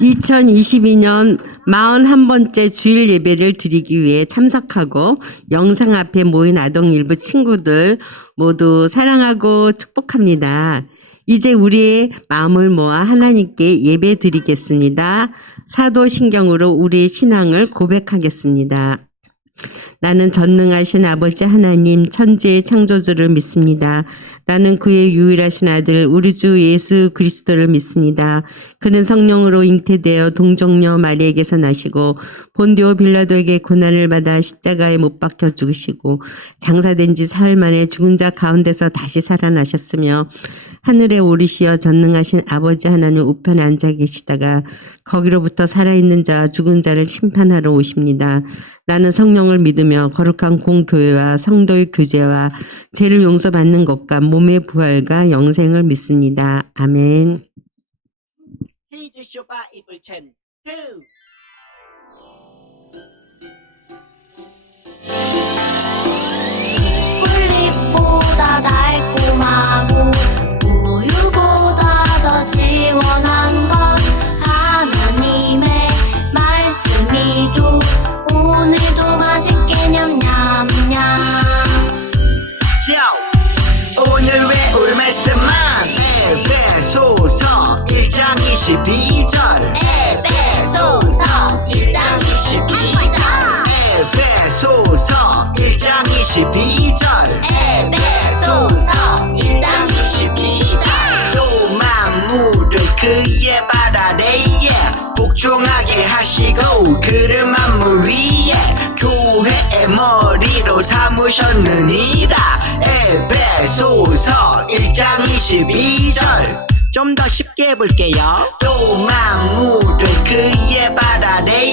2022년 41번째 주일 예배를 드리기 위해 참석하고 영상 앞에 모인 아동 일부 친구들 모두 사랑하고 축복합니다. 이제 우리의 마음을 모아 하나님께 예배 드리겠습니다. 사도신경으로 우리의 신앙을 고백하겠습니다. 나는 전능하신 아버지 하나님 천지의 창조주를 믿습니다. 나는 그의 유일하신 아들 우리 주 예수 그리스도를 믿습니다. 그는 성령으로 잉태되어 동정녀 마리에게서 나시고 본디오 빌라도에게 고난을 받아 십자가에 못 박혀 죽으시고 장사된 지 사흘 만에 죽은 자 가운데서 다시 살아나셨으며 하늘에 오르시어 전능하신 아버지 하나님 우편에 앉아 계시다가 거기로부터 살아있는 자와 죽은 자를 심판하러 오십니다. 나는 성령을 믿으며 거룩한 공교회와 성도의 교제와 죄를 용서받는 것과 몸의 부활과 영생을 믿습니다. 아멘. Here's your Bible chen. 2. 꿀잎보다 달콤하고 우유보다 더 시원한 건 하나님의 말씀이죠. 오늘도 맛있게 냠냠냠. 오늘 외울 말씀은 에베소서 1장 22절 에베소서 1장 22절 에베소서 1장 22절 에베소서 1장 22절 또 만물을 그의 발 아래에 복종하게 하시고 그를 만물 위에 교회의 머리로 삼으셨느니라. 에베소서 1장 22절. 좀 더 쉽게 해볼게요. 또 만물을 그의 발 아래에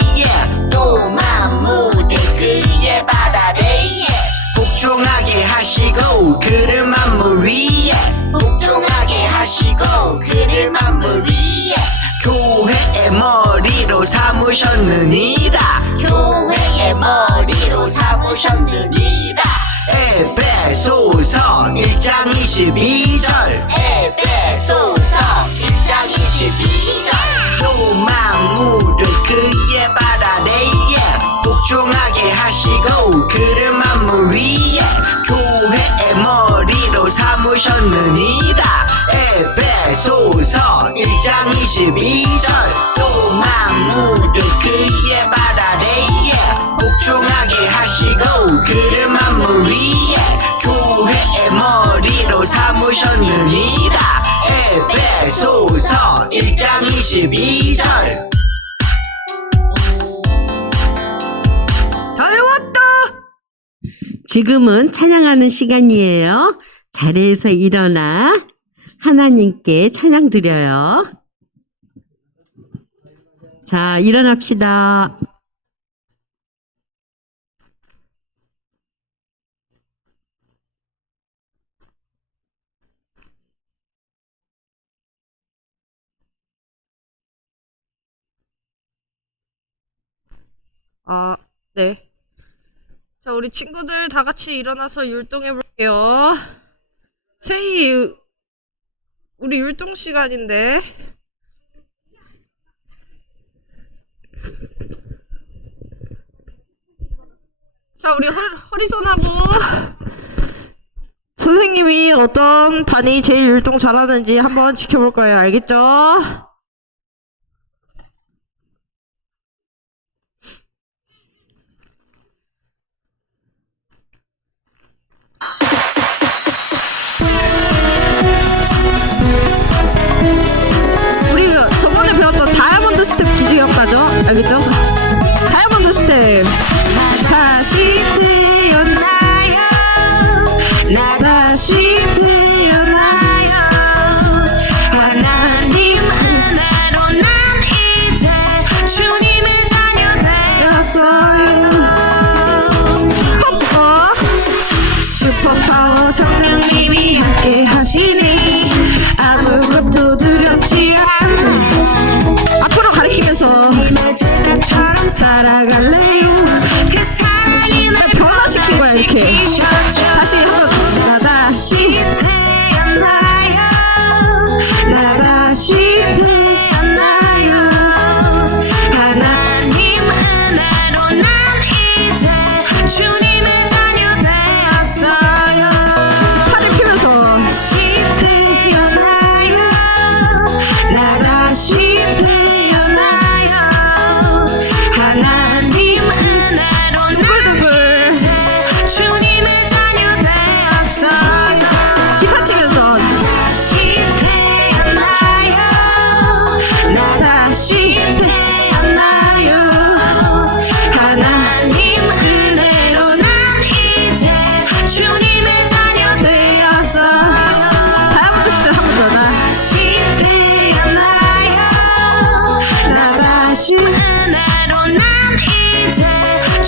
또 만물을 그의 발 아래에 복종하게 하시고 그를 만물 위에 복종하게 하시고 그를 만물 위에 교회의 머리로 삼으셨느니라. 교회의 머리로 삼으셨느니라. 에베소서 1장 22절 에베소서 1장 22절 또 만물을 그의 발 아래에 복종하게 하시고 그를 만물 위에 교회의 머리로 삼으셨느니라. 에베소서 1장 22절 또 만물을 그의 발 아래에 복종하게 하시고 그를 만물 위에 교회의 머리로 삼으셨느니라. 에베소서 1장 22절. 다 외웠다. 지금은 찬양하는 시간이에요. 자리에서 일어나 하나님께 찬양 드려요. 자, 일어납시다. 네. 자, 우리 친구들 다 같이 일어나서 율동해 볼게요. 세희, 우리 율동 시간인데. 자, 우리 허리손하고 선생님이 어떤 반이 제일 율동 잘하는지 한번 지켜볼 거예요. 알겠죠? 우리 저번에 배웠던 다이아몬드 스텝 기억나죠? 알겠죠? 다이아몬드 스텝. 다시 태어나요. 나 다시 태어나요. 하나님 은혜로 난 이제 주님의 자녀 되었어요. 슈퍼파워 성령님이 함께 하시니 아무것도 두렵지 않네. 앞으로 가리키면서 다시 태어나요. 하나님 은혜로 난 이제 주님의 자녀 되었어. 다이아몬드 스텝 한 번 더. 다시 태어나요. 나 다시 은혜로 난 이제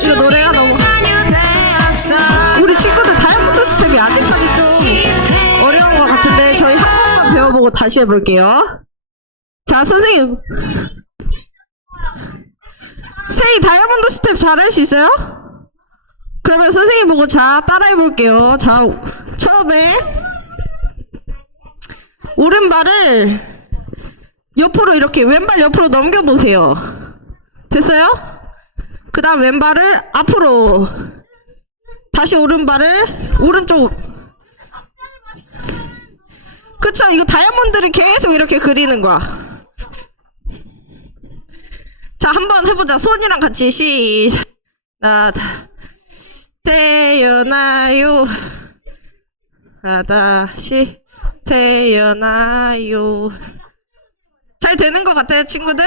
이거 노래가 너무 자녀 되었어. 우리 친구들 다이아몬드 스텝이 아직까지 좀 어려운 것 같은데 저희 한 번만 배워보고 다시 해볼게요. 자, 선생님 다이아몬드 스텝 잘할 수 있어요? 그러면 선생님 보고 자 따라해볼게요. 자, 처음에 오른발을 옆으로 이렇게 왼발 옆으로 넘겨보세요. 됐어요? 그 다음 왼발을 앞으로 다시 오른발을 오른쪽. 그쵸? 이거 다이아몬드를 계속 이렇게 그리는 거야. 자, 한번 해보자. 손이랑 같이 시작. 나 태어나요. 나 다시 태어나요. 잘 되는 것 같아요, 친구들?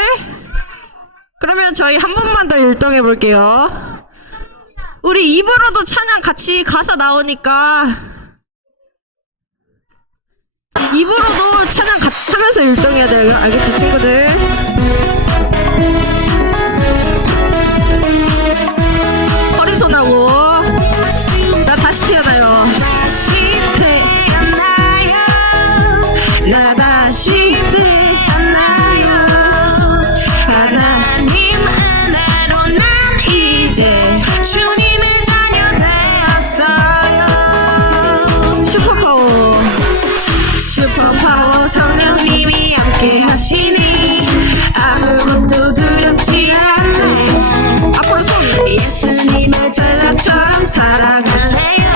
그러면 저희 한 번만 더 율동해 볼게요. 우리 입으로도 찬양 같이 가사 나오니까 입으로도 찬양 같이 하면서 율동해야 돼요. 알겠지, 친구들? 허리손하고 나 다시 태어나요. 다시 태어나요. 나 다시 태어나요. 하나님 은혜로 난 이제 주님의 자녀 되었어요. 슈퍼파워 성령님이 함께 하시니 아무것도 두렵지 않네. 앞으로 손. 예수님의 제자처럼 살아갈래요.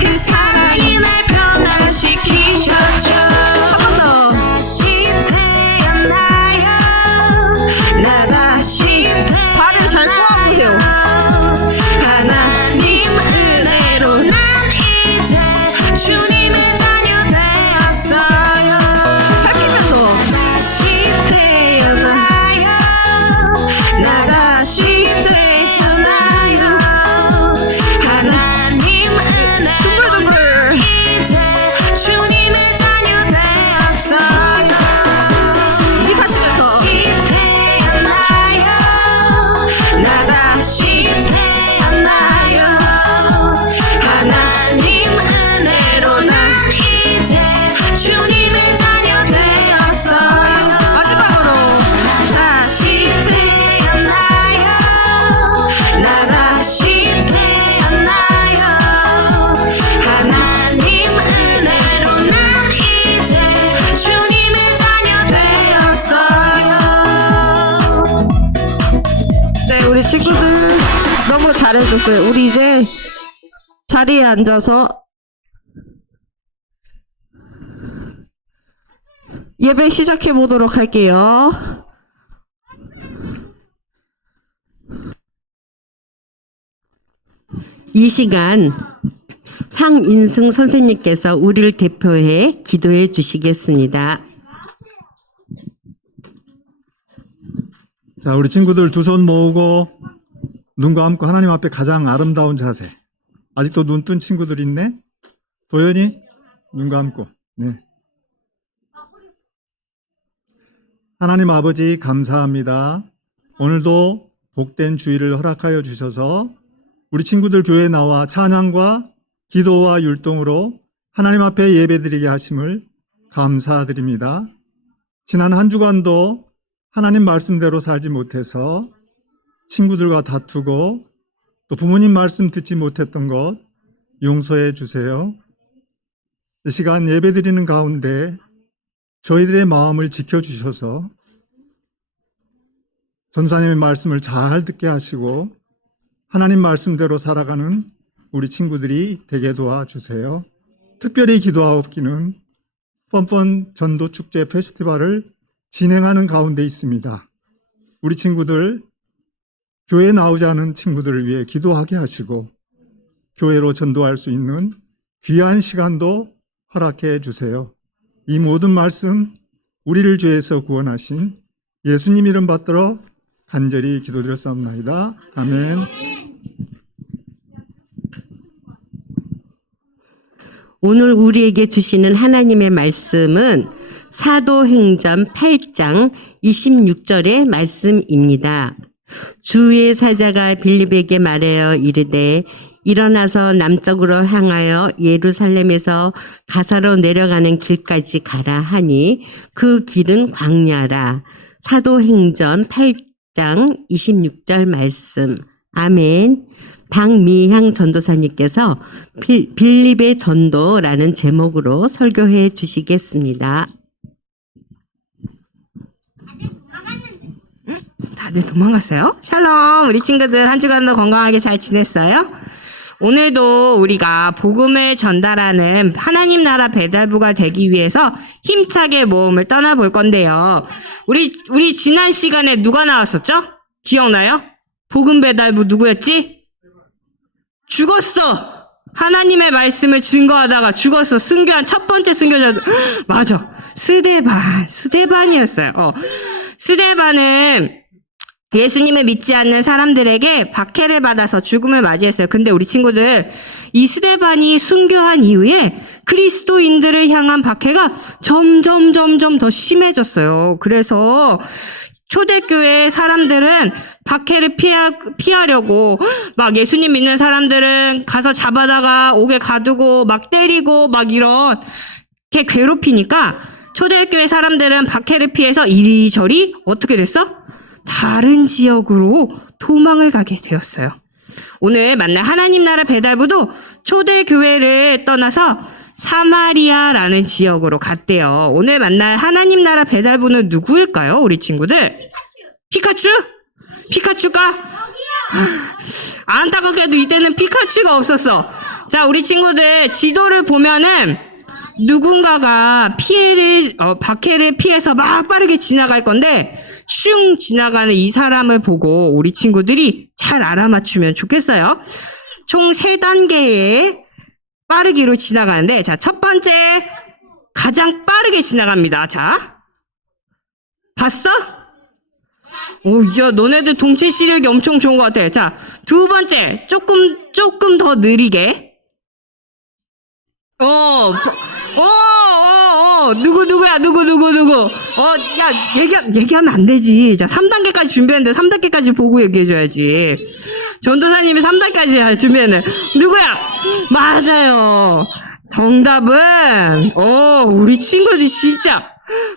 그 사랑이 날 변화시키셨죠. 한 번 더. 다시 태어나요. 나 다시 발을 잘 꼬아보세요. 하나님 은혜로 난 이제 주님의 자녀 되었어요. 밝히면서 다시 태어나요. 나 다시 태어나요. 하나님 은혜로 이제 주님의 자녀 되었어요. 입 하시면서 다시 태어나요. 나 다시 태어나요. 하나님 은혜로 난 이제 주님의 자녀 되었어요. 마지막으로 다시 태어나요. 나 다시 태어나요. 하나님 은혜로 난 이제 주님의 자녀 되었어요. 네, 우리 친구들 너무 잘해줬어요. 우리 이제 자리에 앉아서 예배 시작해 보도록 할게요. 이 시간 황인승 선생님께서 우리를 대표해 기도해 주시겠습니다. 자, 우리 친구들 두 손 모으고 눈 감고 하나님 앞에 가장 아름다운 자세. 아직도 눈 뜬 친구들 있네? 도연이? 눈 감고. 네. 하나님 아버지 감사합니다. 오늘도 복된 주일을 허락하여 주셔서 우리 친구들 교회에 나와 찬양과 기도와 율동으로 하나님 앞에 예배드리게 하심을 감사드립니다. 지난 한 주간도 하나님 말씀대로 살지 못해서 친구들과 다투고 또 부모님 말씀 듣지 못했던 것 용서해 주세요. 이 시간 예배드리는 가운데 저희들의 마음을 지켜주셔서 전사님의 말씀을 잘 듣게 하시고 하나님 말씀대로 살아가는 우리 친구들이 되게 도와주세요. 특별히 기도하옵기는 뻔뻔 전도축제 페스티벌을 진행하는 가운데 있습니다. 우리 친구들, 교회에 나오지 않은 친구들을 위해 기도하게 하시고 교회로 전도할 수 있는 귀한 시간도 허락해 주세요. 이 모든 말씀 우리를 죄에서 구원하신 예수님 이름 받들어 간절히 기도드렸사옵나이다. 아멘. 오늘 우리에게 주시는 하나님의 말씀은 사도행전 8장 26절의 말씀입니다. 주의 사자가 빌립에게 말하여 이르되 일어나서 남쪽으로 향하여 예루살렘에서 가사로 내려가는 길까지 가라 하니 그 길은 광야라. 사도행전 8장 26절 말씀. 아멘. 박미향 전도사님께서 빌립의 전도라는 제목으로 설교해 주시겠습니다. 다들 도망갔어요? 샬롬, 우리 친구들 한 주간도 건강하게 잘 지냈어요? 오늘도 우리가 복음을 전달하는 하나님 나라 배달부가 되기 위해서 힘차게 모험을 떠나볼 건데요. 우리 지난 시간에 누가 나왔었죠? 기억나요? 복음 배달부 누구였지? 죽었어! 하나님의 말씀을 증거하다가 죽었어. 순교한 첫 번째 순교자. 맞아. 스데반이었어요. 스데반은 예수님을 믿지 않는 사람들에게 박해를 받아서 죽음을 맞이했어요. 근데 우리 친구들, 이 스데반이 순교한 이후에 그리스도인들을 향한 박해가 점점 더 심해졌어요. 그래서 초대교회 사람들은 박해를 피하려고 막 예수님 믿는 사람들은 가서 잡아다가 옥에 가두고 막 때리고 막 이렇게 괴롭히니까 초대교회 사람들은 박해를 피해서 이리저리 어떻게 됐어? 다른 지역으로 도망을 가게 되었어요. 오늘 만날 하나님 나라 배달부도 초대교회를 떠나서 사마리아라는 지역으로 갔대요. 오늘 만날 하나님 나라 배달부는 누구일까요? 우리 친구들? 피카츄? 피카츄가? 안타깝게도 이때는 피카츄가 없었어. 자, 우리 친구들 지도를 보면은 누군가가 박해를 피해서 막 빠르게 지나갈 건데 슝 지나가는 이 사람을 보고 우리 친구들이 잘 알아맞추면 좋겠어요. 총 3단계의 빠르기로 지나가는데, 자, 첫 번째, 가장 빠르게 지나갑니다. 자, 봤어? 오, 야, 너네들 동체 시력이 엄청 좋은 것 같아. 자, 두 번째, 조금 더 느리게. 누구야, 누구. 야, 얘기하면 안 되지. 자, 3단계까지 준비했는데 3단계까지 보고 얘기해줘야지. 전도사님이 3단계까지 준비했네. 누구야? 맞아요. 정답은, 우리 친구들이 진짜,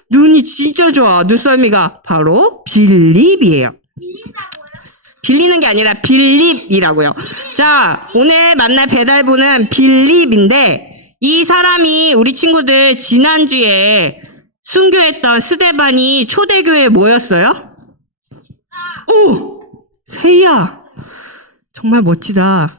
눈이 진짜 좋아. 눈썰미가 바로 빌립이에요. 빌리는 게 아니라 빌립이라고요. 자, 오늘 만날 배달부는 빌립인데, 이 사람이 우리 친구들 지난주에 순교했던 스데반이 초대교회에 모였어요? 오! 세희야. 정말 멋지다.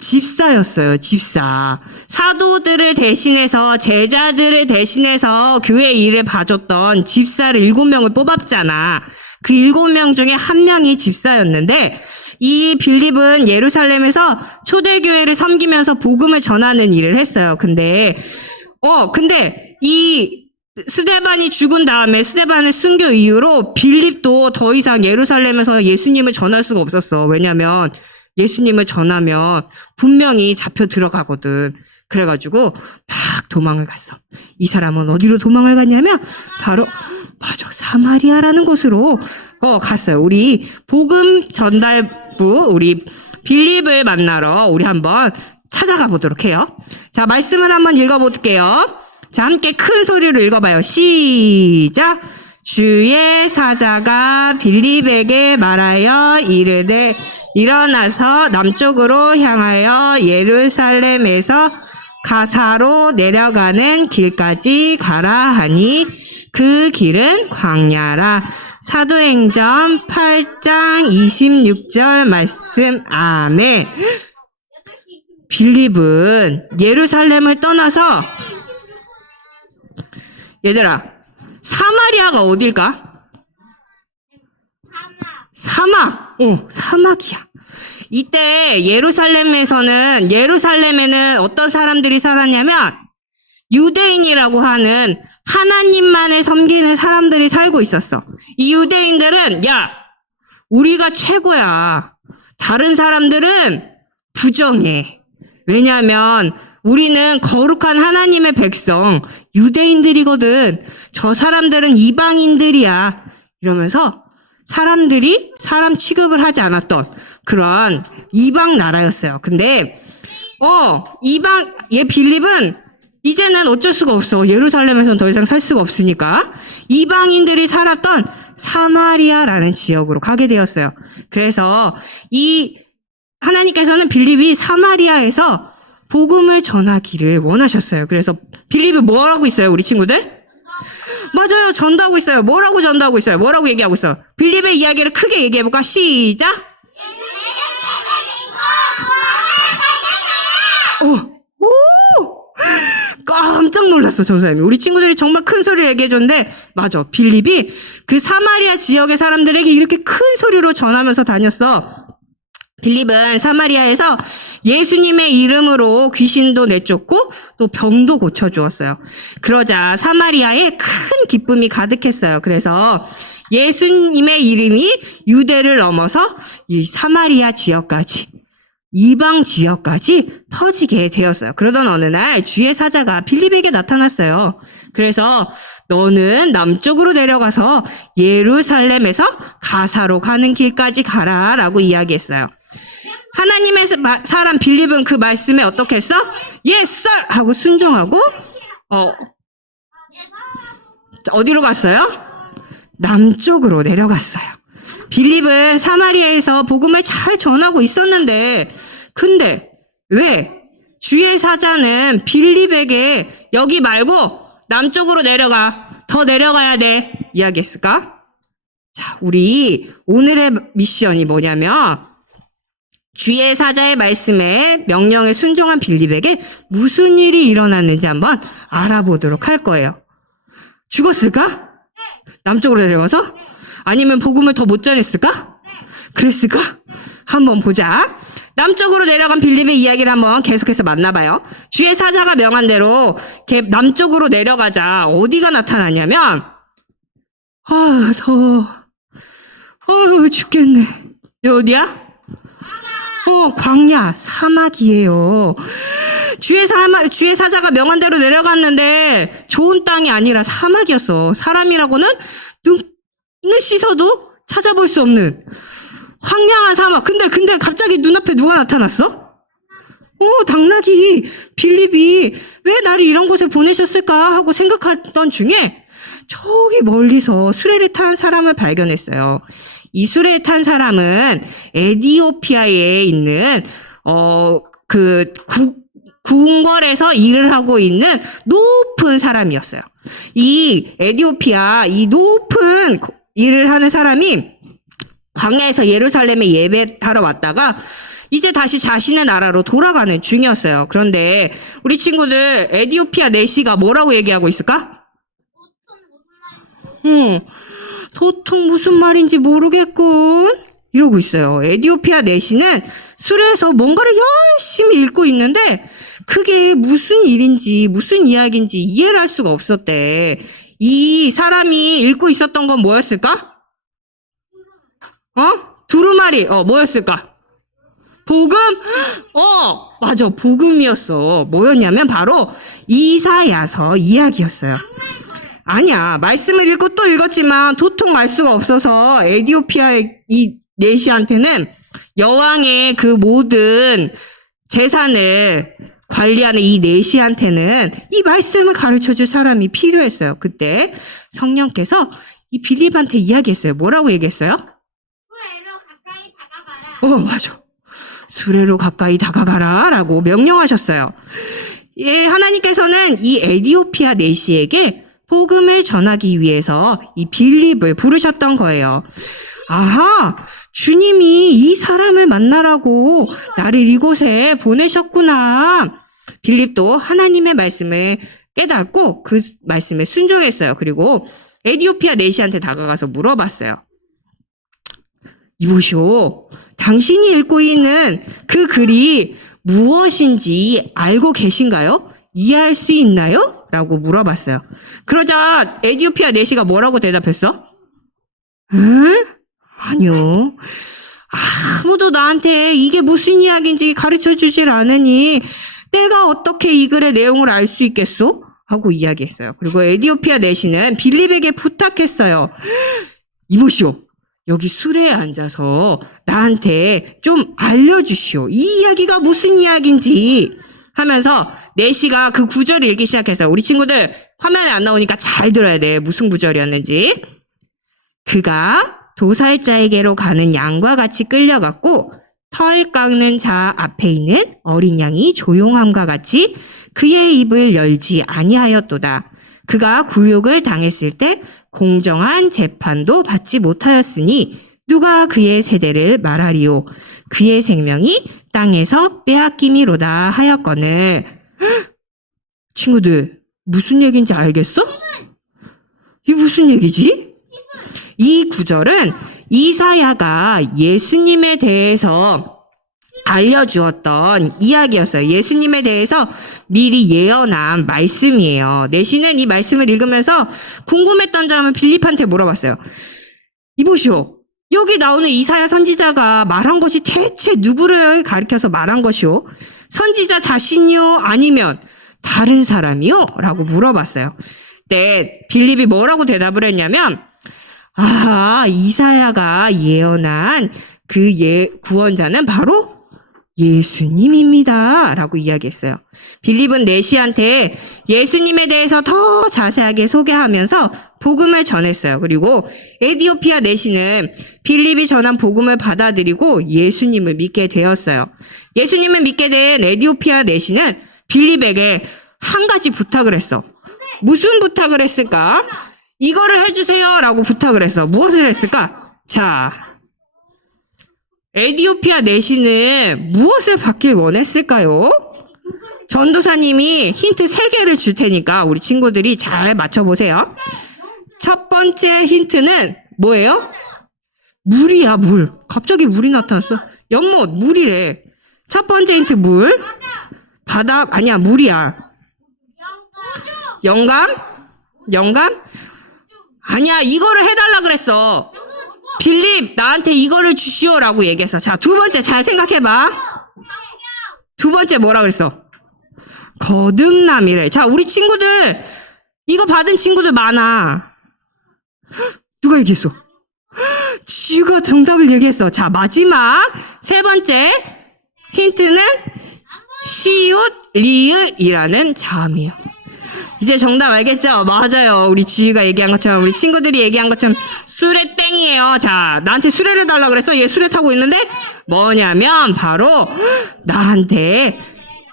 집사였어요, 집사. 사도들을 대신해서, 제자들을 대신해서 교회 일을 봐줬던 집사를 7명을 뽑았잖아. 그 7명 중에 1명이 집사였는데, 이 빌립은 예루살렘에서 초대교회를 섬기면서 복음을 전하는 일을 했어요. 근데 이 스데반이 죽은 다음에 스데반의 순교 이후로 빌립도 더 이상 예루살렘에서 예수님을 전할 수가 없었어. 왜냐면 예수님을 전하면 분명히 잡혀 들어가거든. 그래가지고 막 도망을 갔어. 이 사람은 어디로 도망을 갔냐면 바로 사마리아라는 곳으로 갔어요. 우리 복음 전달부 우리 빌립을 만나러 우리 한번 찾아가 보도록 해요. 자, 말씀을 한번 읽어볼게요. 자, 함께 큰 소리로 읽어봐요. 시작. 주의 사자가 빌립에게 말하여 이르되 일어나서 남쪽으로 향하여 예루살렘에서 가사로 내려가는 길까지 가라 하니 그 길은 광야라. 사도행전 8장 26절 말씀. 아멘. 빌립은 예루살렘을 떠나서, 얘들아, 사마리아가 어딜까? 사막. 사막이야. 이때 예루살렘에는 어떤 사람들이 살았냐면 유대인이라고 하는 하나님만을 섬기는 사람들이 살고 있었어. 이 유대인들은 야, 우리가 최고야. 다른 사람들은 부정해. 왜냐하면 우리는 거룩한 하나님의 백성, 유대인들이거든. 저 사람들은 이방인들이야. 이러면서 사람들이 사람 취급을 하지 않았던 그런 이방 나라였어요. 근데 얘 빌립은 이제는 어쩔 수가 없어. 예루살렘에서는 더 이상 살 수가 없으니까 이방인들이 살았던 사마리아라는 지역으로 가게 되었어요. 그래서 이 하나님께서는 빌립이 사마리아에서 복음을 전하기를 원하셨어요. 그래서 빌립이 뭐 하고 있어요, 우리 친구들? 맞아요, 전도하고 있어요. 뭐라고 전도하고 있어요? 뭐라고 얘기하고 있어요? 빌립의 이야기를 크게 얘기해볼까? 시작! 깜짝 놀랐어, 전사님이. 우리 친구들이 정말 큰 소리를 얘기해줬는데, 맞아. 빌립이 그 사마리아 지역의 사람들에게 이렇게 큰 소리로 전하면서 다녔어. 빌립은 사마리아에서 예수님의 이름으로 귀신도 내쫓고 또 병도 고쳐주었어요. 그러자 사마리아에 큰 기쁨이 가득했어요. 그래서 예수님의 이름이 유대를 넘어서 이 사마리아 지역까지, 이방 지역까지 퍼지게 되었어요. 그러던 어느 날 주의 사자가 빌립에게 나타났어요. 그래서 너는 남쪽으로 내려가서 예루살렘에서 가사로 가는 길까지 가라 라고 이야기했어요. 하나님의 사람 빌립은 그 말씀에 어떻게 했어? Yes, sir! 하고 순종하고 어디로 갔어요? 남쪽으로 내려갔어요. 빌립은 사마리아에서 복음을 잘 전하고 있었는데, 근데 왜 주의 사자는 빌립에게 여기 말고 남쪽으로 내려가, 더 내려가야 돼 이야기했을까? 자, 우리 오늘의 미션이 뭐냐면 주의 사자의 말씀에 명령에 순종한 빌립에게 무슨 일이 일어났는지 한번 알아보도록 할 거예요. 죽었을까? 남쪽으로 내려가서? 아니면 복음을 더 못 전했을까? 그랬을까? 한번 보자. 남쪽으로 내려간 빌립의 이야기를 한번 계속해서 만나봐요. 주의 사자가 명한 대로 남쪽으로 내려가자 어디가 나타나냐면, 더워. 죽겠네. 어디야? 광야, 사막이에요. 주의 사자가 명한 대로 내려갔는데 좋은 땅이 아니라 사막이었어. 사람이라고는 눈을 씻어도 찾아볼 수 없는 황량한 사막. 근데 갑자기 눈앞에 누가 나타났어? 당나귀. 빌립이 왜 나를 이런 곳에 보내셨을까 하고 생각하던 중에 저기 멀리서 수레를 탄 사람을 발견했어요. 이 수레에 탄 사람은 에티오피아에 있는 궁궐에서 일을 하고 있는 높은 사람이었어요. 이 에티오피아, 이 높은 일을 하는 사람이 광야에서 예루살렘에 예배하러 왔다가 이제 다시 자신의 나라로 돌아가는 중이었어요. 그런데 우리 친구들 에티오피아 내시가 뭐라고 얘기하고 있을까? 도통 무슨 말인지 모르겠군 이러고 있어요. 에티오피아 내시는 수레에서 뭔가를 열심히 읽고 있는데 그게 무슨 일인지 무슨 이야기인지 이해를 할 수가 없었대. 이 사람이 읽고 있었던 건 뭐였을까? 두루마리. 뭐였을까? 복음? 맞아. 복음이었어. 뭐였냐면 바로 이사야서 이야기였어요. 아니야. 말씀을 읽고 또 읽었지만 도통 알 수가 없어서 에티오피아의 이 내시한테는 여왕의 그 모든 재산을 관리하는 이 내시한테는 이 말씀을 가르쳐줄 사람이 필요했어요. 그때 성령께서 이 빌립한테 이야기했어요. 뭐라고 얘기했어요? 수레로 가까이 다가가라. 맞아. 수레로 가까이 다가가라 라고 명령하셨어요. 예, 하나님께서는 이 에티오피아 내시에게 복음을 전하기 위해서 이 빌립을 부르셨던 거예요. 아하, 주님이 이 사람을 만나라고 나를 이곳에 보내셨구나. 빌립도 하나님의 말씀을 깨닫고 그 말씀에 순종했어요. 그리고 에티오피아 내시한테 다가가서 물어봤어요. 이보시오, 당신이 읽고 있는 그 글이 무엇인지 알고 계신가요? 이해할 수 있나요? 라고 물어봤어요. 그러자 에디오피아 내시가 뭐라고 대답했어? 응? 아니요. 아무도 나한테 이게 무슨 이야기인지 가르쳐 주질 않으니 내가 어떻게 이 글의 내용을 알 수 있겠소? 하고 이야기했어요. 그리고 에디오피아 내시는 빌립에게 부탁했어요. 이보시오. 여기 수레에 앉아서 나한테 좀 알려주시오. 이 이야기가 무슨 이야기인지 하면서 내시가 그 구절을 읽기 시작했어요. 우리 친구들 화면에 안 나오니까 잘 들어야 돼. 무슨 구절이었는지. 그가 도살자에게로 가는 양과 같이 끌려갔고 털 깎는 자 앞에 있는 어린 양이 조용함과 같이 그의 입을 열지 아니하였도다. 그가 굴욕을 당했을 때 공정한 재판도 받지 못하였으니 누가 그의 세대를 말하리요. 그의 생명이 땅에서 빼앗김이로다 하였거늘. 친구들 무슨 얘기인지 알겠어? 이게 무슨 얘기지? 이 구절은 이사야가 예수님에 대해서 알려주었던 이야기였어요. 예수님에 대해서 미리 예언한 말씀이에요. 내시는 이 말씀을 읽으면서 궁금했던 점을 빌립한테 물어봤어요. 이보시오. 여기 나오는 이사야 선지자가 말한 것이 대체 누구를 가리켜서 말한 것이오? 선지자 자신이요? 아니면 다른 사람이요? 라고 물어봤어요. 네, 빌립이 뭐라고 대답을 했냐면 이사야가 예언한 그 구원자는 바로 예수님입니다. 라고 이야기했어요. 빌립은 내시한테 예수님에 대해서 더 자세하게 소개하면서 복음을 전했어요. 그리고 에디오피아 내시는 빌립이 전한 복음을 받아들이고 예수님을 믿게 되었어요. 예수님을 믿게 된 에디오피아 내시는 빌립에게 한 가지 부탁을 했어. 무슨 부탁을 했을까? 이거를 해주세요 라고 부탁을 했어. 무엇을 했을까? 자, 에디오피아 내시는 무엇을 받길 원했을까요? 전도사님이 힌트 3개를 줄 테니까 우리 친구들이 잘 맞춰보세요. 첫 번째 힌트는 뭐예요? 물이야, 물. 갑자기 물이 나타났어. 연못, 물이래. 첫 번째 힌트 물. 바다, 아니야, 물이야. 영감? 영감? 아니야, 이거를 해달라 그랬어. 빌립, 나한테 이거를 주시오라고 얘기했어. 자, 두 번째 잘 생각해봐. 두 번째 뭐라 그랬어? 거듭남이래. 자, 우리 친구들 이거 받은 친구들 많아. 누가 얘기했어? 지우가 정답을 얘기했어. 자, 마지막 세 번째 힌트는 시옷 리을이라는 자음이에요. 이제 정답 알겠죠? 맞아요. 우리 지유가 얘기한 것처럼, 우리 친구들이 얘기한 것처럼 수레 땡이에요. 자, 나한테 수레를 달라고 그랬어. 얘 수레 타고 있는데 뭐냐면 바로 나한테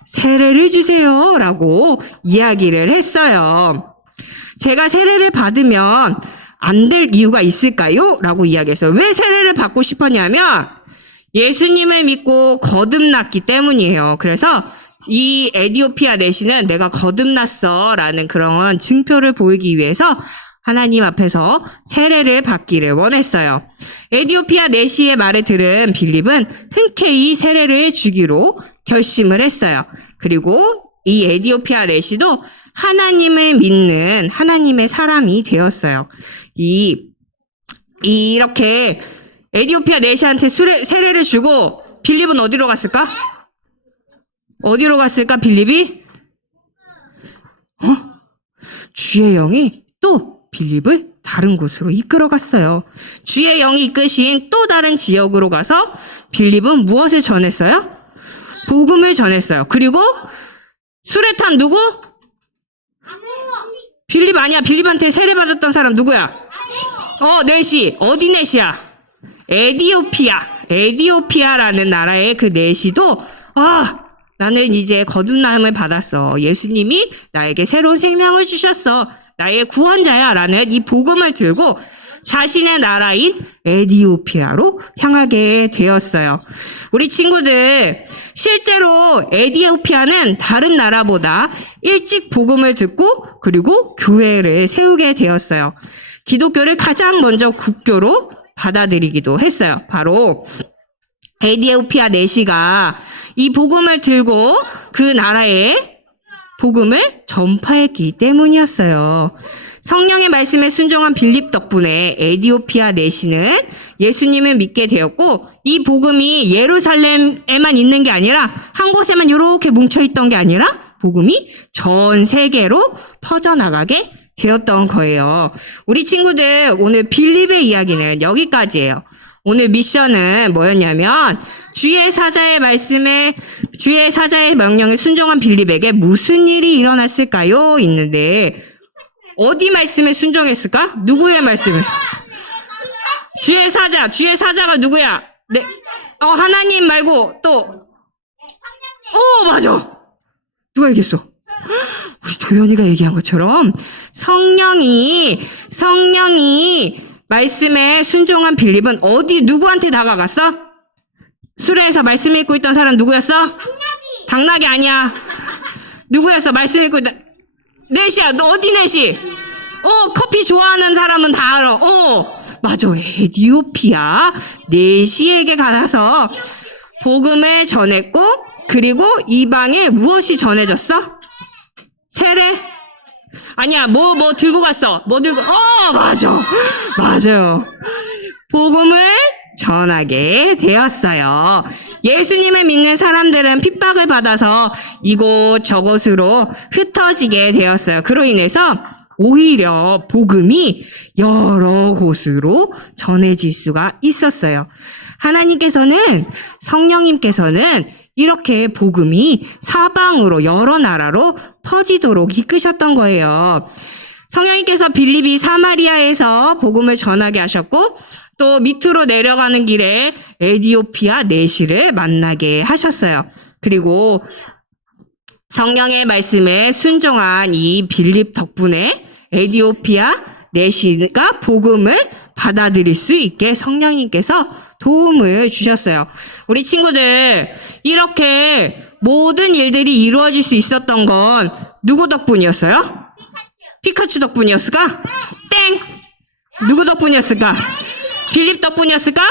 세례를 주세요 라고 이야기를 했어요. 제가 세례를 받으면 안 될 이유가 있을까요? 라고 이야기했어요. 왜 세례를 받고 싶었냐면 예수님을 믿고 거듭났기 때문이에요. 그래서 이 에디오피아 내시는 내가 거듭났어 라는 그런 증표를 보이기 위해서 하나님 앞에서 세례를 받기를 원했어요. 에디오피아 내시의 말을 들은 빌립은 흔쾌히 세례를 주기로 결심을 했어요. 그리고 이 에디오피아 내시도 하나님을 믿는 하나님의 사람이 되었어요. 이렇게 에디오피아 내시한테 세례를 주고 빌립은 어디로 갔을까? 어디로 갔을까, 빌립이? 주의 영이 또 빌립을 다른 곳으로 이끌어 갔어요. 주의 영이 이끄신 또 다른 지역으로 가서 빌립은 무엇을 전했어요? 복음을 전했어요. 그리고 수레탄 누구? 빌립 아니야. 빌립한테 세례받았던 사람 누구야? 내시. 어디 내시야? 에디오피아라는 나라의 그 내시도 나는 이제 거듭남을 받았어. 예수님이 나에게 새로운 생명을 주셨어. 나의 구원자야 라는 이 복음을 들고 자신의 나라인 에디오피아로 향하게 되었어요. 우리 친구들, 실제로 에디오피아는 다른 나라보다 일찍 복음을 듣고 그리고 교회를 세우게 되었어요. 기독교를 가장 먼저 국교로 받아들이기도 했어요. 바로 에디오피아 내시가 이 복음을 들고 그 나라에 복음을 전파했기 때문이었어요. 성령의 말씀에 순종한 빌립 덕분에 에디오피아 내시는 예수님을 믿게 되었고, 이 복음이 예루살렘에만 있는 게 아니라 한 곳에만 이렇게 뭉쳐있던 게 아니라 복음이 전 세계로 퍼져나가게 되었던 거예요. 우리 친구들, 오늘 빌립의 이야기는 여기까지예요. 오늘 미션은 뭐였냐면, 주의 사자의 명령에 순종한 빌립에게 무슨 일이 일어났을까요? 있는데, 어디 말씀에 순종했을까? 누구의 말씀에? 주의 사자가 누구야? 네. 하나님 말고 또. 맞아. 누가 얘기했어? 우리 도연이가 얘기한 것처럼 성령이 말씀에 순종한 빌립은 누구한테 다가갔어? 수레에서 말씀 읽고 있던 사람 누구였어? 당나귀 아니야. 누구였어? 말씀 읽고 있던 넷이야. 너 어디 넷이? 커피 좋아하는 사람은 다 알아. 맞아. 에디오피아 넷이에게 가서 복음을 전했고, 그리고 이방에 무엇이 전해졌어? 세례? 아니야. 뭐 들고 갔어? 맞아요. 복음을 전하게 되었어요. 예수님을 믿는 사람들은 핍박을 받아서 이곳 저곳으로 흩어지게 되었어요. 그로 인해서 오히려 복음이 여러 곳으로 전해질 수가 있었어요. 성령님께서는 이렇게 복음이 사방으로 여러 나라로 퍼지도록 이끄셨던 거예요. 성령님께서 빌립이 사마리아에서 복음을 전하게 하셨고, 또 밑으로 내려가는 길에 에디오피아 내시를 만나게 하셨어요. 그리고 성령의 말씀에 순종한 이 빌립 덕분에 에디오피아 내시가 복음을 받아들일 수 있게 성령님께서 도움을 주셨어요. 우리 친구들, 이렇게 모든 일들이 이루어질 수 있었던 건 누구 덕분이었어요? 피카츄 덕분이었을까? 땡! 누구 덕분이었을까? 빌립 덕분이었을까?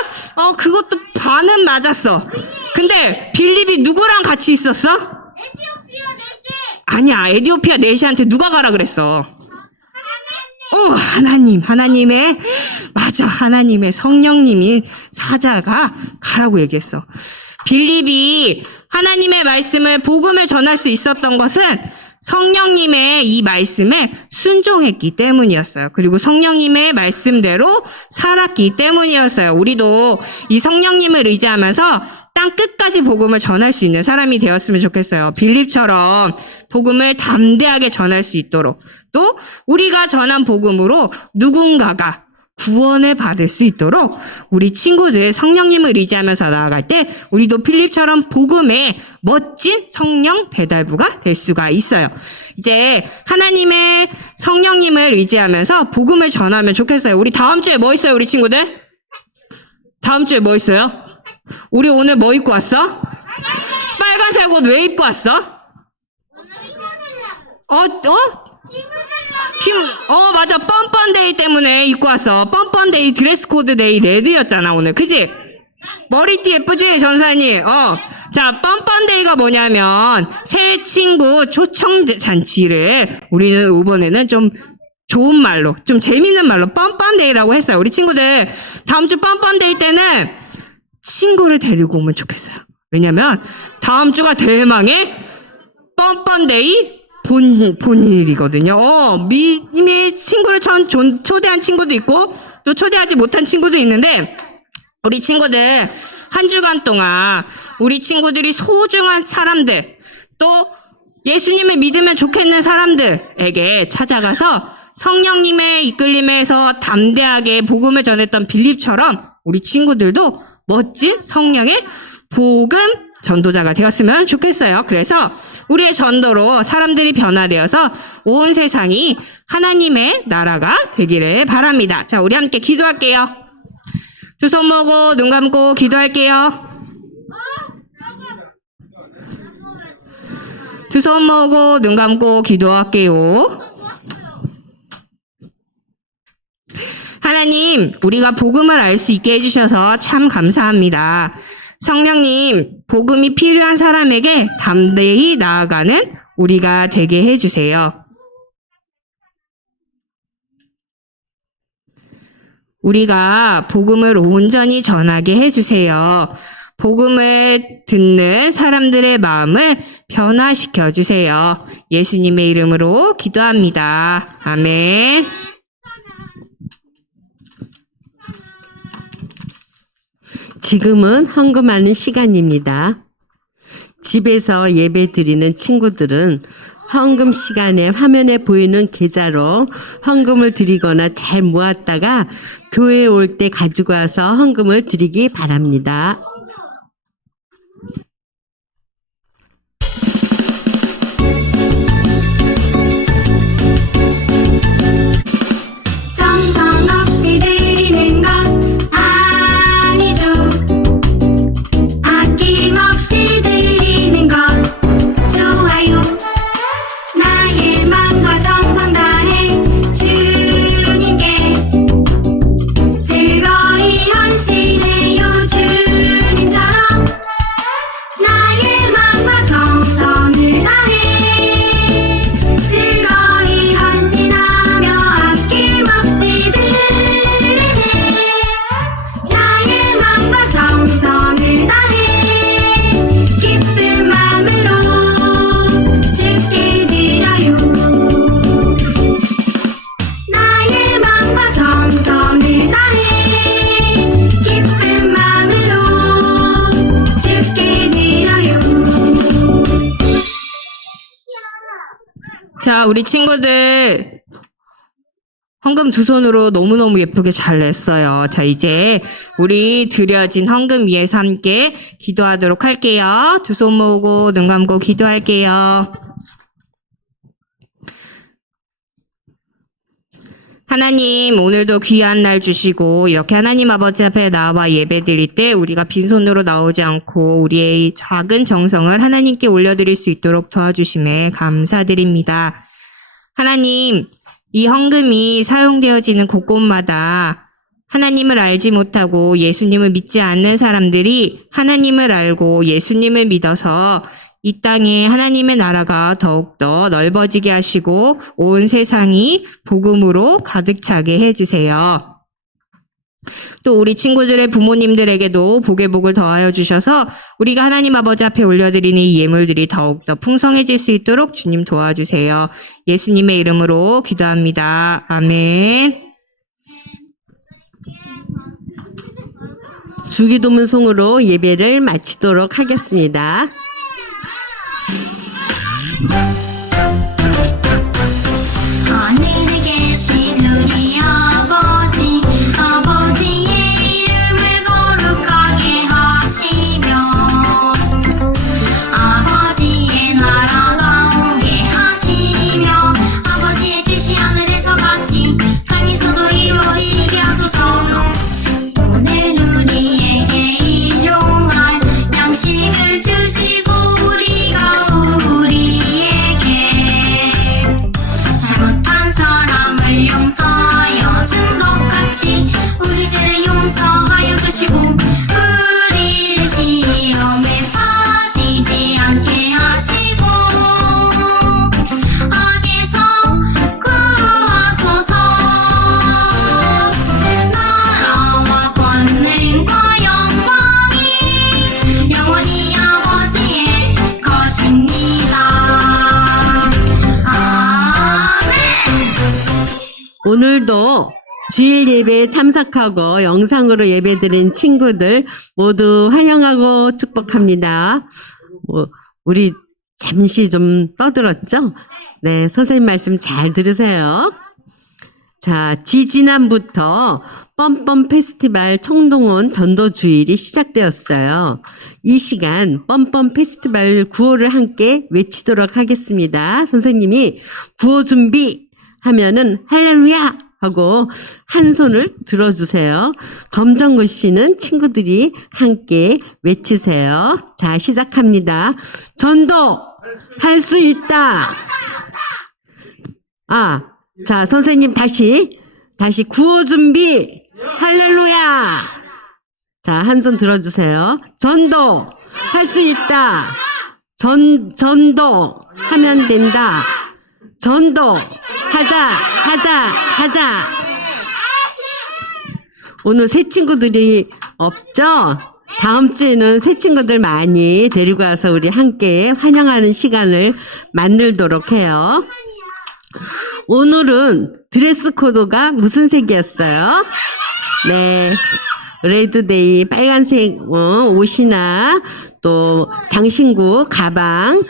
그것도 반은 맞았어. 근데 빌립이 누구랑 같이 있었어? 아니야. 에디오피아 내시한테 누가 가라 그랬어? 하나님의 성령님이 사자가 가라고 얘기했어. 빌립이 하나님의 말씀을, 복음을 전할 수 있었던 것은 성령님의 이 말씀에 순종했기 때문이었어요. 그리고 성령님의 말씀대로 살았기 때문이었어요. 우리도 이 성령님을 의지하면서 땅 끝까지 복음을 전할 수 있는 사람이 되었으면 좋겠어요. 빌립처럼 복음을 담대하게 전할 수 있도록, 또 우리가 전한 복음으로 누군가가 구원을 받을 수 있도록 우리 친구들 성령님을 의지하면서 나아갈 때 우리도 필립처럼 복음의 멋진 성령 배달부가 될 수가 있어요. 이제 하나님의 성령님을 의지하면서 복음을 전하면 좋겠어요. 우리 다음 주에 뭐 있어요, 우리 친구들? 다음 주에 뭐 있어요? 우리 오늘 뭐 입고 왔어? 빨간색 옷 왜 입고 왔어? 맞아. 뻔뻔데이 때문에 입고 왔어. 뻔뻔데이 드레스 코드 데이 레드였잖아, 오늘. 그지? 머리띠 예쁘지, 전사님? 자, 뻔뻔데이가 뭐냐면, 새 친구 초청 잔치를 우리는 이번에는 좀 좋은 말로, 좀 재밌는 말로 뻔뻔데이라고 했어요. 우리 친구들, 다음 주 뻔뻔데이 때는 친구를 데리고 오면 좋겠어요. 왜냐면, 다음 주가 대망의 뻔뻔데이 본일이거든요. 이미 친구를 초대한 친구도 있고, 또 초대하지 못한 친구도 있는데, 우리 친구들, 한 주간 동안, 우리 친구들이 소중한 사람들, 또 예수님을 믿으면 좋겠는 사람들에게 찾아가서 성령님의 이끌림에서 담대하게 복음을 전했던 빌립처럼 우리 친구들도 멋진 성령의 복음 전도자가 되었으면 좋겠어요. 그래서 우리의 전도로 사람들이 변화되어서 온 세상이 하나님의 나라가 되기를 바랍니다. 자, 우리 함께 기도할게요. 두 손 모으고 눈 감고 기도할게요. 두 손 모으고 눈 감고 기도할게요. 하나님, 우리가 복음을 알 수 있게 해주셔서 참 감사합니다. 성령님, 복음이 필요한 사람에게 담대히 나아가는 우리가 되게 해주세요. 우리가 복음을 온전히 전하게 해주세요. 복음을 듣는 사람들의 마음을 변화시켜 주세요. 예수님의 이름으로 기도합니다. 아멘. 지금은 헌금하는 시간입니다. 집에서 예배 드리는 친구들은 헌금 시간에 화면에 보이는 계좌로 헌금을 드리거나 잘 모았다가 교회에 올 때 가지고 와서 헌금을 드리기 바랍니다. 정성없이 드리는 것 아니죠. 아낌없이 드리는 것 좋아요. 나의 마음과 정성 다해 주님께 즐거이 헌신해요. 주님처럼 나의 마음과 정성을 다해 즐거이 헌신하며 아낌없이 드리네. 나의 마음과 정성을 다해 기쁜 마음으로 주께 드려요. 나의 마음과 정성을 다해 기쁜 마음으로 주께 드려요. 자, 우리 친구들 헌금 두 손으로 너무너무 예쁘게 잘 냈어요. 자, 이제 우리 드려진 헌금 위해서 함께 기도하도록 할게요. 두 손 모으고 눈 감고 기도할게요. 하나님, 오늘도 귀한 날 주시고 이렇게 하나님 아버지 앞에 나와 예배 드릴 때 우리가 빈손으로 나오지 않고 우리의 작은 정성을 하나님께 올려드릴 수 있도록 도와주심에 감사드립니다. 하나님, 이 헌금이 사용되어지는 곳곳마다 하나님을 알지 못하고 예수님을 믿지 않는 사람들이 하나님을 알고 예수님을 믿어서 이 땅에 하나님의 나라가 더욱더 넓어지게 하시고 온 세상이 복음으로 가득 차게 해주세요. 또 우리 친구들의 부모님들에게도 복의 복을 더하여 주셔서 우리가 하나님 아버지 앞에 올려드리는 이 예물들이 더욱더 풍성해질 수 있도록 주님 도와주세요. 예수님의 이름으로 기도합니다. 아멘. 주기도문송으로 예배를 마치도록 하겠습니다. 하늘에 계신 우리 아버지, 아버지의 이름을 거룩하게 하시며 아버지의 나라가 오게 하시며 아버지의 뜻이 하늘에서 같이 땅에서도 이루어지게 하소서. 오늘 우리에게 일용할 양식을 주시고 우리가 우리에게 잘못한 사람을 용서하여 준 것 같이 우리 죄를 용서하여 주시고 우리를 시험에 빠지지 않게 하시고 악에서 구하소서. 나라와 권능과 영광이 영원히 아버지의 것입니다. 아멘. 오늘도 주일 예배에 참석하고 영상으로 예배드린 친구들 모두 환영하고 축복합니다. 우리 잠시 좀 떠들었죠? 네, 선생님 말씀 잘 들으세요. 자, 지지난부터 뻔뻔 페스티벌 총동원 전도 주일이 시작되었어요. 이 시간 뻔뻔 페스티벌 구호를 함께 외치도록 하겠습니다. 선생님이 구호 준비 하면은 할렐루야 하고 한 손을 들어주세요. 검정글 씨는 친구들이 함께 외치세요. 자, 시작합니다. 전도 할 수 있다. 자, 선생님 다시 구호 준비. 할렐루야. 자, 한 손 들어주세요. 전도 할 수 있다. 전도 하면 된다. 전도 하자. 오늘 새 친구들이 없죠? 다음 주에는 새 친구들 많이 데리고 와서 우리 함께 환영하는 시간을 만들도록 해요. 오늘은 드레스 코드가 무슨 색이었어요? 네. 레드데이 빨간색 옷이나 또 장신구, 가방,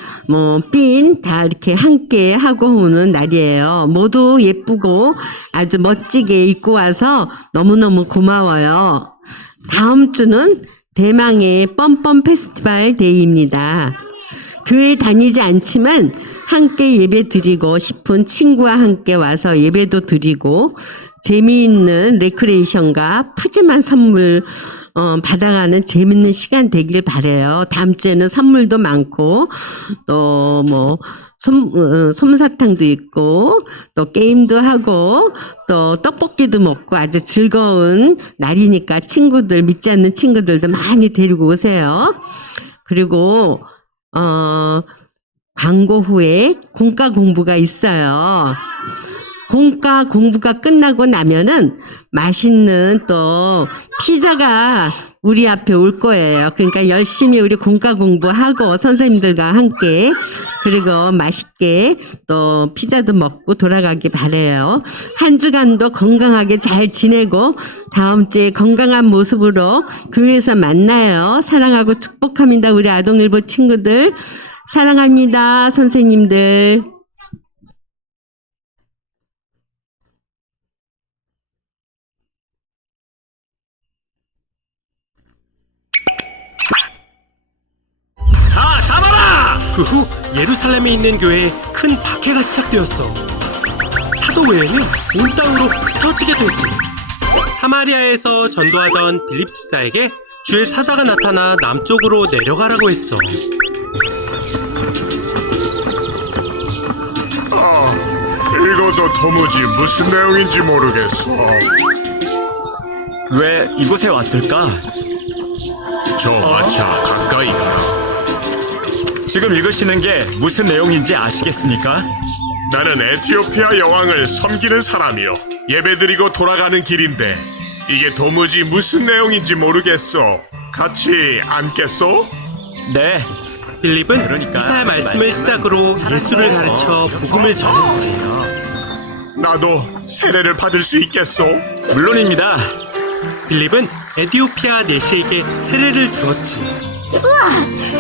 핀 다 이렇게 함께 하고 오는 날이에요. 모두 예쁘고 아주 멋지게 입고 와서 너무너무 고마워요. 다음 주는 대망의 뻔뻔 페스티벌 데이입니다. 교회 다니지 않지만 함께 예배 드리고 싶은 친구와 함께 와서 예배도 드리고 재미있는 레크레이션과 푸짐한 선물 받아가는 재밌는 시간 되길 바래요. 다음 주에는 선물도 많고 또 솜사탕도 있고 또 게임도 하고 또 떡볶이도 먹고 아주 즐거운 날이니까 친구들 믿지 않는 친구들도 많이 데리고 오세요. 그리고 광고 후에 공과 공부가 있어요. 공과 공부가 끝나고 나면은 맛있는 또 피자가 우리 앞에 올 거예요. 그러니까 열심히 우리 공과 공부하고 선생님들과 함께 그리고 맛있게 또 피자도 먹고 돌아가기 바라요. 한 주간도 건강하게 잘 지내고 다음 주에 건강한 모습으로 교회에서 만나요. 사랑하고 축복합니다. 우리 아동일보 친구들 사랑합니다. 선생님들. 다 잡아라! 그 후 예루살렘에 있는 교회에 큰 박해가 시작되었어. 사도 외에는 온 땅으로 흩어지게 되지. 사마리아에서 전도하던 빌립 집사에게 주의 사자가 나타나 남쪽으로 내려가라고 했어. 읽어도 도무지 무슨 내용인지 모르겠어. 왜 이곳에 왔을까? 저 마차 가까이 가라. 지금 읽으시는 게 무슨 내용인지 아시겠습니까? 나는 에티오피아 여왕을 섬기는 사람이요. 예배드리고 돌아가는 길인데 이게 도무지 무슨 내용인지 모르겠어. 같이 앉겠소? 네, 빌립은 그러니까 이사야 말씀을 시작으로 예수를 가르쳐 복음을 전했지. 나도 세례를 받을 수 있겠소? 물론입니다. 빌립은 에티오피아 내시에게 세례를 주었지.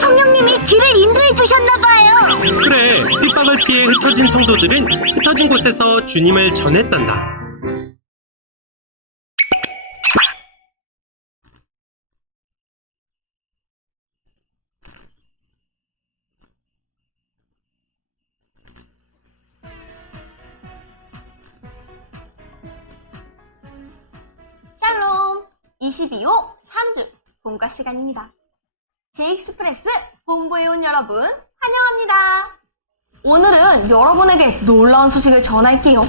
성령님이 길을 인도해 주셨나봐요. 그래, 핍박을 피해 흩어진 성도들은 흩어진 곳에서 주님을 전했단다. 샬롬! 22호 3주 본과 시간입니다. 제익스프레스 본부에 온 여러분 환영합니다. 오늘은 여러분에게 놀라운 소식을 전할게요.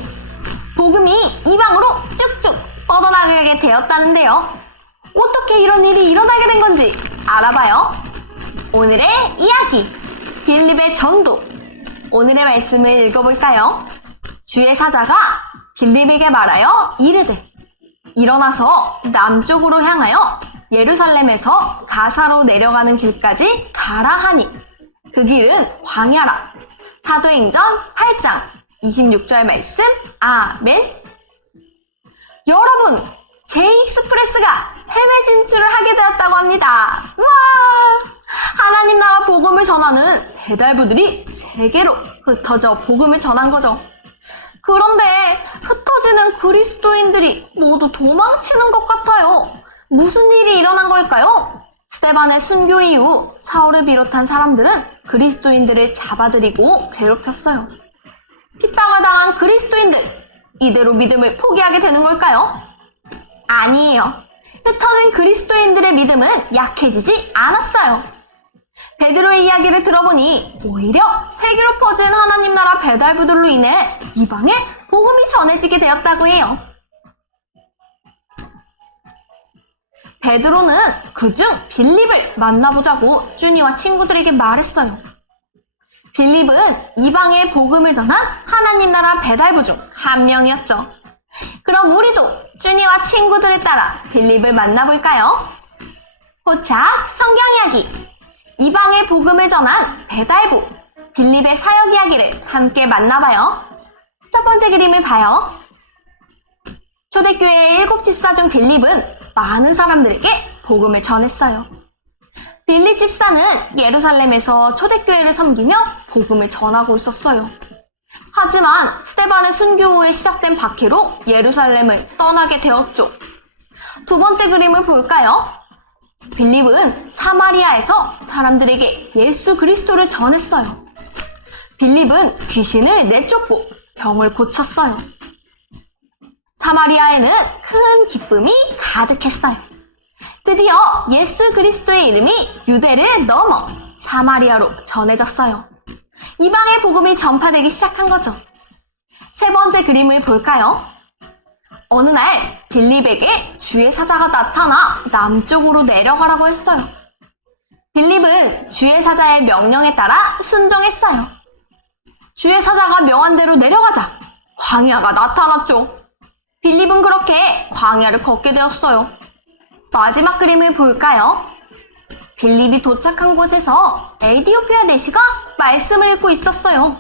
복음이 이방으로 쭉쭉 뻗어나가게 되었다는데요. 어떻게 이런 일이 일어나게 된 건지 알아봐요. 오늘의 이야기, 빌립의 전도. 오늘의 말씀을 읽어볼까요? 주의 사자가 빌립에게 말하여 이르되 일어나서 남쪽으로 향하여 예루살렘에서 가사로 내려가는 길까지 가라 하니 그 길은 광야라. 사도행전 8장 26절 말씀. 아멘. 여러분, 제익스프레스가 해외 진출을 하게 되었다고 합니다. 와! 하나님 나라 복음을 전하는 배달부들이 세계로 흩어져 복음을 전한 거죠. 그런데 흩어지는 그리스도인들이 모두 도망치는 것 같아요. 무슨 일이 일어난 걸까요? 스데반의 순교 이후 사울을 비롯한 사람들은 그리스도인들을 잡아들이고 괴롭혔어요. 핍박을 당한 그리스도인들, 이대로 믿음을 포기하게 되는 걸까요? 아니에요. 흩어진 그리스도인들의 믿음은 약해지지 않았어요. 베드로의 이야기를 들어보니 오히려 세계로 퍼진 하나님 나라 배달부들로 인해 이방에 복음이 전해지게 되었다고 해요. 베드로는 그중 빌립을 만나보자고 쭈니와 친구들에게 말했어요. 빌립은 이방에 복음을 전한 하나님 나라 배달부 중 한 명이었죠. 그럼 우리도 준이와 친구들을 따라 빌립을 만나볼까요? 포착 성경 이야기. 이방에 복음을 전한 배달부 빌립의 사역 이야기를 함께 만나봐요. 첫 번째 그림을 봐요. 초대교회의 7 집사 중 빌립은 많은 사람들에게 복음을 전했어요. 빌립 집사는 예루살렘에서 초대교회를 섬기며 복음을 전하고 있었어요. 하지만 스데반의 순교 후에 시작된 박해로 예루살렘을 떠나게 되었죠. 두 번째 그림을 볼까요? 빌립은 사마리아에서 사람들에게 예수 그리스도를 전했어요. 빌립은 귀신을 내쫓고 병을 고쳤어요. 사마리아에는 큰 기쁨이 가득했어요. 드디어 예수 그리스도의 이름이 유대를 넘어 사마리아로 전해졌어요. 이방의 복음이 전파되기 시작한 거죠. 세 번째 그림을 볼까요? 어느 날 빌립에게 주의 사자가 나타나 남쪽으로 내려가라고 했어요. 빌립은 주의 사자의 명령에 따라 순종했어요. 주의 사자가 명한 대로 내려가자 광야가 나타났죠. 빌립은 그렇게 광야를 걷게 되었어요. 마지막 그림을 볼까요? 빌립이 도착한 곳에서 에디오피아 내시가 말씀을 읽고 있었어요.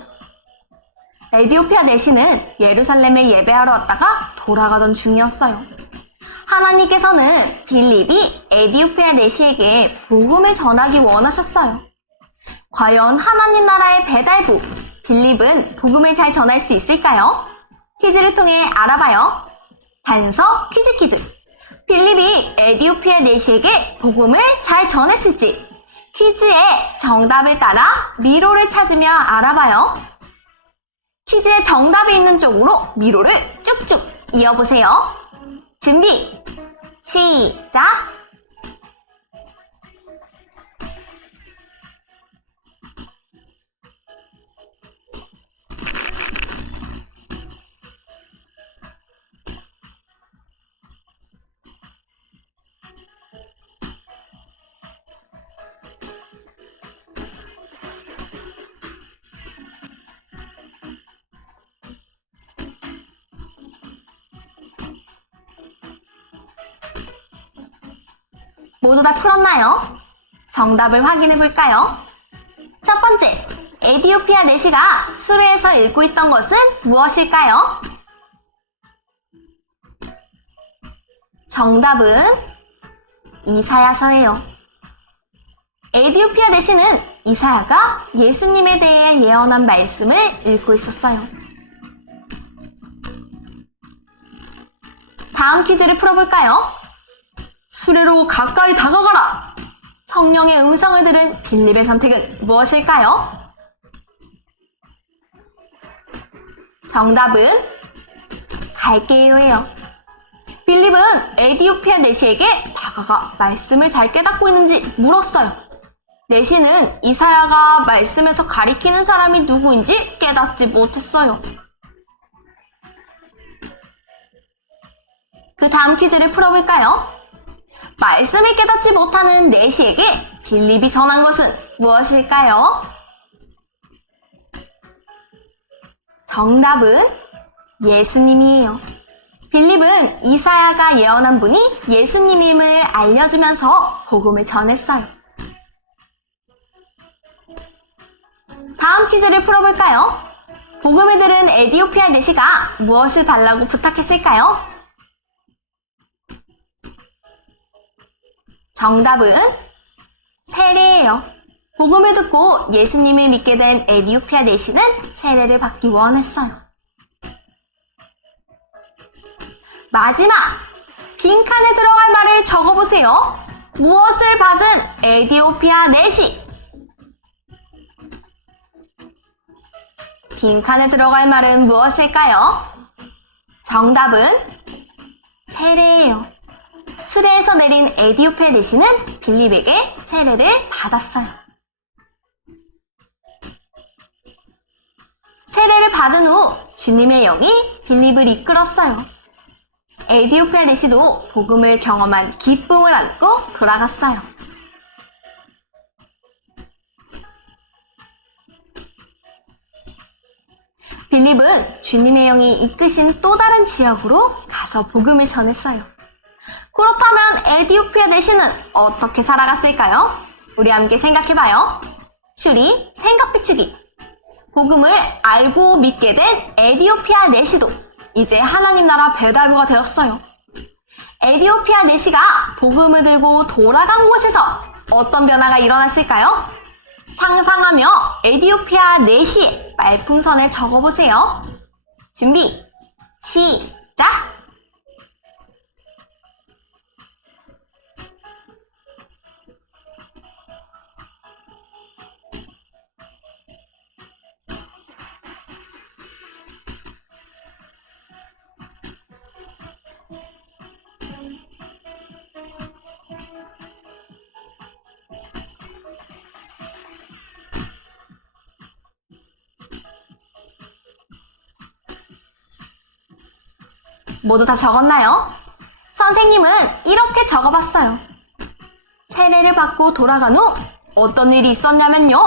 에디오피아 내시는 예루살렘에 예배하러 왔다가 돌아가던 중이었어요. 하나님께서는 빌립이 에디오피아 내시에게 복음을 전하기 원하셨어요. 과연 하나님 나라의 배달부 빌립은 복음을 잘 전할 수 있을까요? 퀴즈를 통해 알아봐요. 단서 퀴즈. 빌립이 에디오피아 내시에게 복음을 잘 전했을지 퀴즈의 정답을 따라 미로를 찾으며 알아봐요. 퀴즈의 정답이 있는 쪽으로 미로를 쭉쭉 이어보세요. 준비, 시작! 모두 다 풀었나요? 정답을 확인해 볼까요? 첫 번째, 에디오피아 내시가 수레에서 읽고 있던 것은 무엇일까요? 정답은 이사야서예요. 에디오피아 내시는 이사야가 예수님에 대해 예언한 말씀을 읽고 있었어요. 다음 퀴즈를 풀어볼까요? 수레로 가까이 다가가라! 성령의 음성을 들은 빌립의 선택은 무엇일까요? 정답은 갈게요예요. 빌립은 에디오피아 내시에게 다가가 말씀을 잘 깨닫고 있는지 물었어요. 내시는 이사야가 말씀에서 가리키는 사람이 누구인지 깨닫지 못했어요. 그 다음 퀴즈를 풀어볼까요? 말씀을 깨닫지 못하는 내시에게 빌립이 전한 것은 무엇일까요? 정답은 예수님이에요. 빌립은 이사야가 예언한 분이 예수님임을 알려주면서 복음을 전했어요. 다음 퀴즈를 풀어볼까요? 복음을 들은 에디오피아 내시가 무엇을 달라고 부탁했을까요? 정답은 세례예요. 복음을 듣고 예수님을 믿게 된 에디오피아 내시는 세례를 받기 원했어요. 마지막! 빈칸에 들어갈 말을 적어보세요. 무엇을 받은 에디오피아 내시? 빈칸에 들어갈 말은 무엇일까요? 정답은 세례예요. 수레에서 내린 에디오피아 내시는 빌립에게 세례를 받았어요. 세례를 받은 후 주님의 영이 빌립을 이끌었어요. 에디오피아 내시도 복음을 경험한 기쁨을 안고 돌아갔어요. 빌립은 주님의 영이 이끄신 또 다른 지역으로 가서 복음을 전했어요. 그렇다면 에디오피아 내시는 어떻게 살아갔을까요? 우리 함께 생각해봐요. 추리, 생각 비추기. 복음을 알고 믿게 된 에디오피아 내시도 이제 하나님 나라 배달부가 되었어요. 에디오피아 내시가 복음을 들고 돌아간 곳에서 어떤 변화가 일어났을까요? 상상하며 에디오피아 내시의 말풍선을 적어보세요. 준비, 시작! 모두 다 적었나요? 선생님은 이렇게 적어봤어요. 세례를 받고 돌아간 후 어떤 일이 있었냐면요.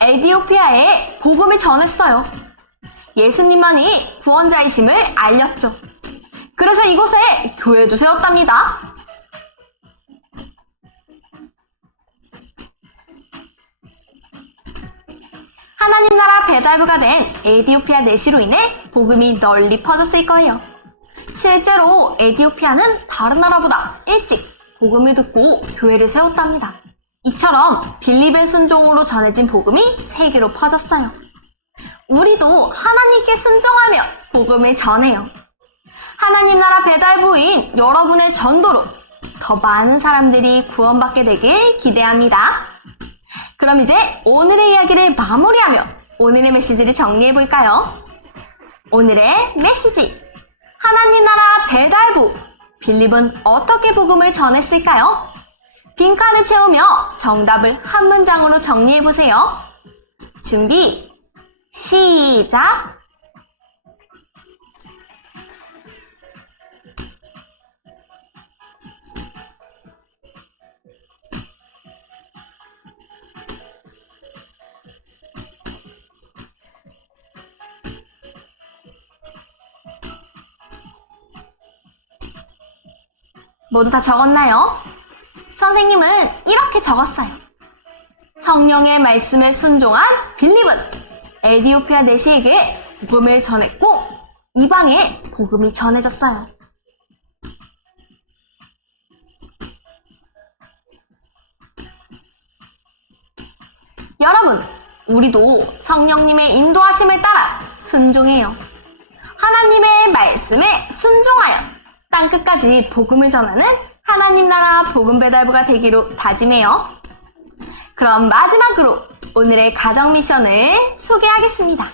에디오피아에 복음을 전했어요. 예수님만이 구원자이심을 알렸죠. 그래서 이곳에 교회도 세웠답니다. 하나님 나라 배달부가 된 에디오피아 내시로 인해 복음이 널리 퍼졌을 거예요. 실제로 에디오피아는 다른 나라보다 일찍 복음을 듣고 교회를 세웠답니다. 이처럼 빌립의 순종으로 전해진 복음이 세계로 퍼졌어요. 우리도 하나님께 순종하며 복음을 전해요. 하나님 나라 배달부인 여러분의 전도로 더 많은 사람들이 구원받게 되길 기대합니다. 그럼 이제 오늘의 이야기를 마무리하며 오늘의 메시지를 정리해볼까요? 오늘의 메시지. 하나님 나라 배달부. 빌립은 어떻게 복음을 전했을까요? 빈칸을 채우며 정답을 한 문장으로 정리해보세요. 준비, 시작! 모두 다 적었나요? 선생님은 이렇게 적었어요. 성령의 말씀에 순종한 빌립은 에디오피아 내시에게 복음을 전했고 이방에 복음이 전해졌어요. 여러분, 우리도 성령님의 인도하심을 따라 순종해요. 하나님의 말씀에 순종하여 땅끝까지 복음을 전하는 하나님 나라 복음 배달부가 되기로 다짐해요. 그럼 마지막으로 오늘의 가정 미션을 소개하겠습니다.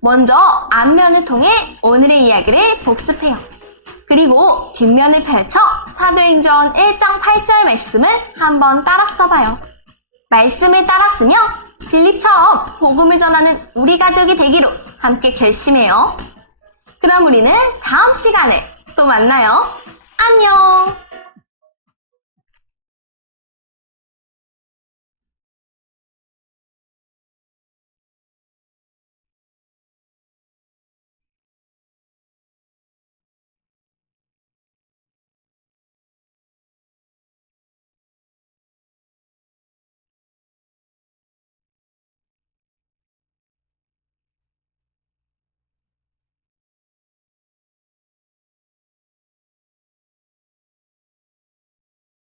먼저 앞면을 통해 오늘의 이야기를 복습해요. 그리고 뒷면을 펼쳐 사도행전 1장 8절 말씀을 한번 따라 써봐요. 말씀을 따라 쓰며 빌립처럼 복음을 전하는 우리 가족이 되기로 함께 결심해요. 그럼 우리는 다음 시간에 또 만나요. 안녕!